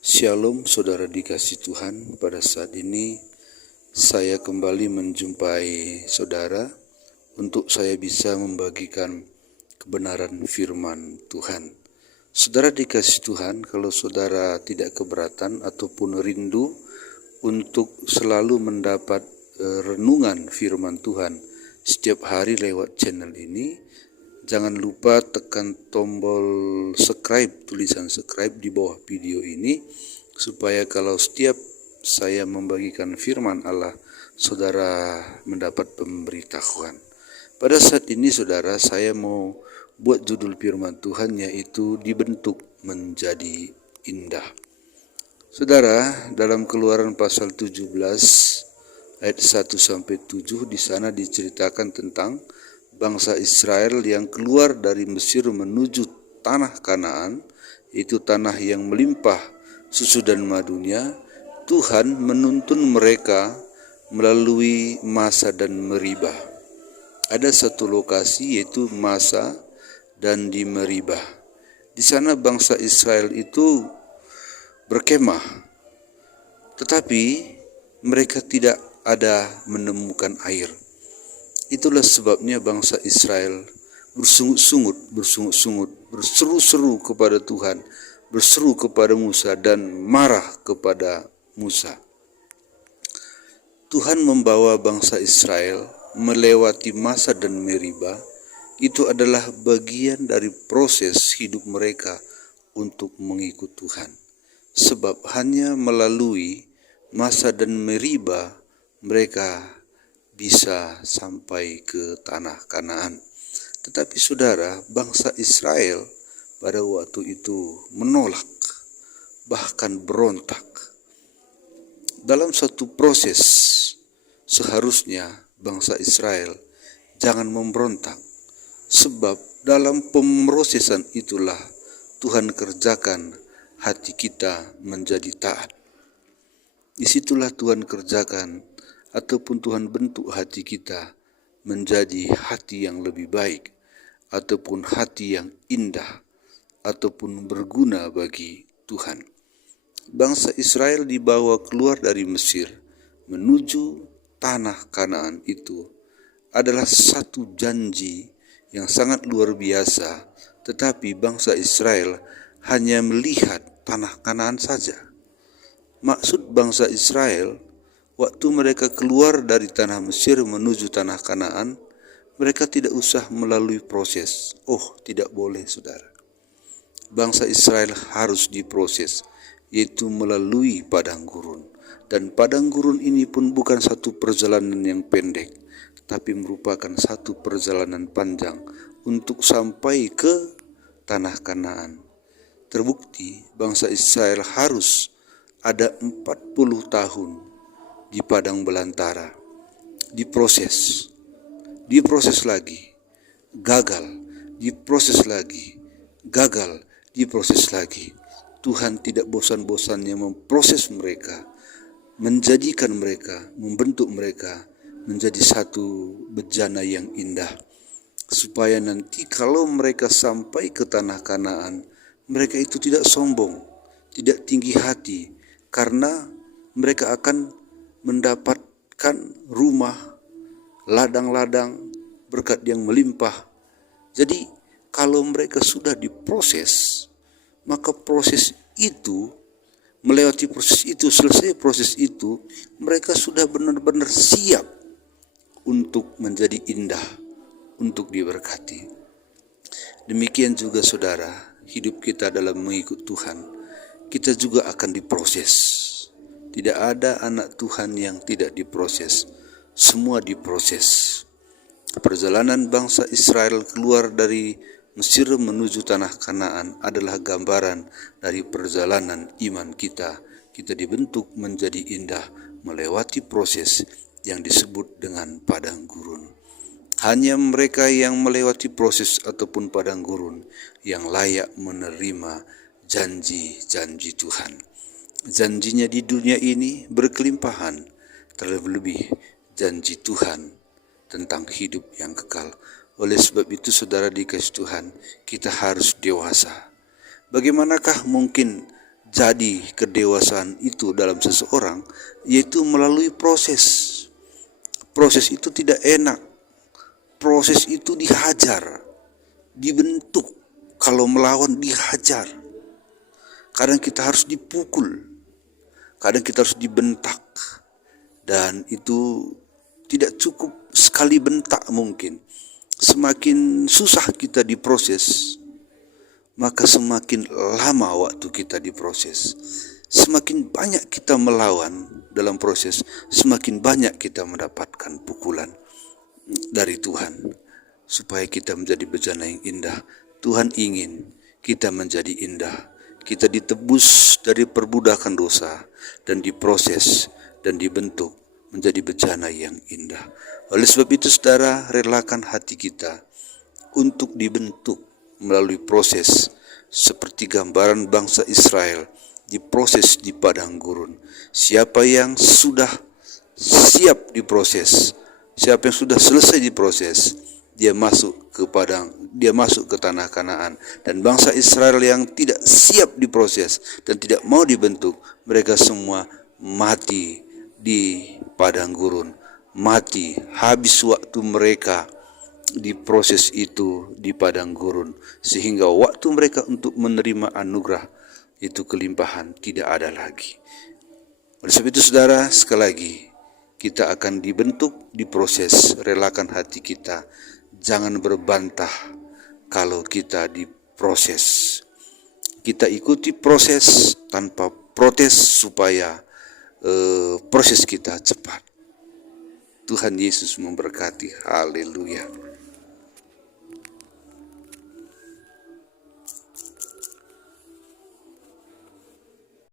Shalom saudara dikasih Tuhan, pada saat ini saya kembali menjumpai saudara untuk saya bisa membagikan kebenaran firman Tuhan. Saudara dikasih Tuhan, kalau saudara tidak keberatan ataupun rindu untuk selalu mendapat renungan firman Tuhan setiap hari lewat channel ini, jangan lupa tekan tombol subscribe, tulisan subscribe di bawah video ini, supaya kalau setiap saya membagikan firman Allah, saudara mendapat pemberitahuan. Pada saat ini saudara, saya mau buat judul firman Tuhan, yaitu dibentuk menjadi indah. Saudara, dalam Keluaran pasal 17 ayat 1-7, di sana diceritakan tentang bangsa Israel yang keluar dari Mesir menuju tanah Kanaan, itu tanah yang melimpah susu dan madunya. Tuhan menuntun mereka melalui Masa dan Meribah. Ada satu lokasi, yaitu Masa dan di Meribah. Di sana bangsa Israel itu berkemah, tetapi mereka tidak ada menemukan air. Itulah sebabnya bangsa Israel bersungut-sungut, berseru-seru kepada Tuhan, berseru kepada Musa dan marah kepada Musa. Tuhan membawa bangsa Israel melewati Masa dan Meribah. Itu adalah bagian dari proses hidup mereka untuk mengikut Tuhan. Sebab hanya melalui Masa dan Meribah mereka bisa sampai ke tanah Kanaan. Tetapi saudara, bangsa Israel pada waktu itu menolak, bahkan berontak. Dalam satu proses, seharusnya bangsa Israel jangan memberontak, sebab dalam pemrosesan itulah Tuhan kerjakan hati kita menjadi taat. Disitulah Tuhan kerjakan ataupun Tuhan bentuk hati kita menjadi hati yang lebih baik, ataupun hati yang indah, ataupun berguna bagi Tuhan. Bangsa Israel dibawa keluar dari Mesir menuju tanah Kanaan. Itu adalah satu janji yang sangat luar biasa, tetapi bangsa Israel hanya melihat tanah Kanaan saja. Maksud bangsa Israel, waktu mereka keluar dari tanah Mesir menuju tanah Kanaan, mereka tidak usah melalui proses. Oh, tidak boleh saudara. Bangsa Israel harus diproses, yaitu melalui padang gurun. Dan padang gurun ini pun bukan satu perjalanan yang pendek, tapi merupakan satu perjalanan panjang untuk sampai ke tanah Kanaan. Terbukti bangsa Israel harus ada 40 tahun di padang belantara, diproses lagi, gagal, diproses lagi, gagal, diproses lagi. Tuhan tidak bosan-bosannya memproses mereka, menjadikan mereka, membentuk mereka menjadi satu bejana yang indah, supaya nanti kalau mereka sampai ke tanah Kanaan, mereka itu tidak sombong, tidak tinggi hati, karena mereka akan mendapatkan rumah, ladang-ladang, berkat yang melimpah. Jadi kalau mereka sudah diproses, maka proses itu, melewati proses itu, selesai proses itu, mereka sudah benar-benar siap untuk menjadi indah, untuk diberkati. Demikian juga saudara, hidup kita dalam mengikut Tuhan, kita juga akan diproses. Tidak ada anak Tuhan yang tidak diproses. Semua diproses. Perjalanan bangsa Israel keluar dari Mesir menuju tanah Kanaan adalah gambaran dari perjalanan iman kita. Kita dibentuk menjadi indah melewati proses yang disebut dengan padang gurun. Hanya mereka yang melewati proses ataupun padang gurun yang layak menerima janji-janji Tuhan. Janjinya di dunia ini berkelimpahan, terlebih janji Tuhan tentang hidup yang kekal. Oleh sebab itu saudara dikasih Tuhan, kita harus dewasa. Bagaimanakah mungkin jadi kedewasaan itu dalam seseorang, yaitu melalui proses. Proses itu tidak enak, proses itu dihajar, dibentuk. Kalau melawan dihajar, kadang kita harus dipukul, kadang kita harus dibentak, dan itu tidak cukup sekali bentak mungkin. Semakin susah kita diproses, maka semakin lama waktu kita diproses. Semakin banyak kita melawan dalam proses, semakin banyak kita mendapatkan pukulan dari Tuhan. Supaya kita menjadi bejana yang indah, Tuhan ingin kita menjadi indah. Kita ditebus dari perbudakan dosa dan diproses dan dibentuk menjadi bejana yang indah. Oleh sebab itu saudara, relakan hati kita untuk dibentuk melalui proses seperti gambaran bangsa Israel diproses di padang gurun. Siapa yang sudah siap diproses, siapa yang sudah selesai diproses, dia masuk ke tanah Kanaan. Dan bangsa Israel yang tidak siap diproses dan tidak mau dibentuk, mereka semua mati di padang gurun, mati habis waktu mereka di proses itu di padang gurun, sehingga waktu mereka untuk menerima anugerah itu kelimpahan tidak ada lagi. Oleh sebab itu saudara, sekali lagi kita akan dibentuk, diproses. Relakan hati kita, jangan berbantah kalau kita diproses. Kita ikuti proses tanpa protes supaya proses kita cepat. Tuhan Yesus memberkati. Haleluya.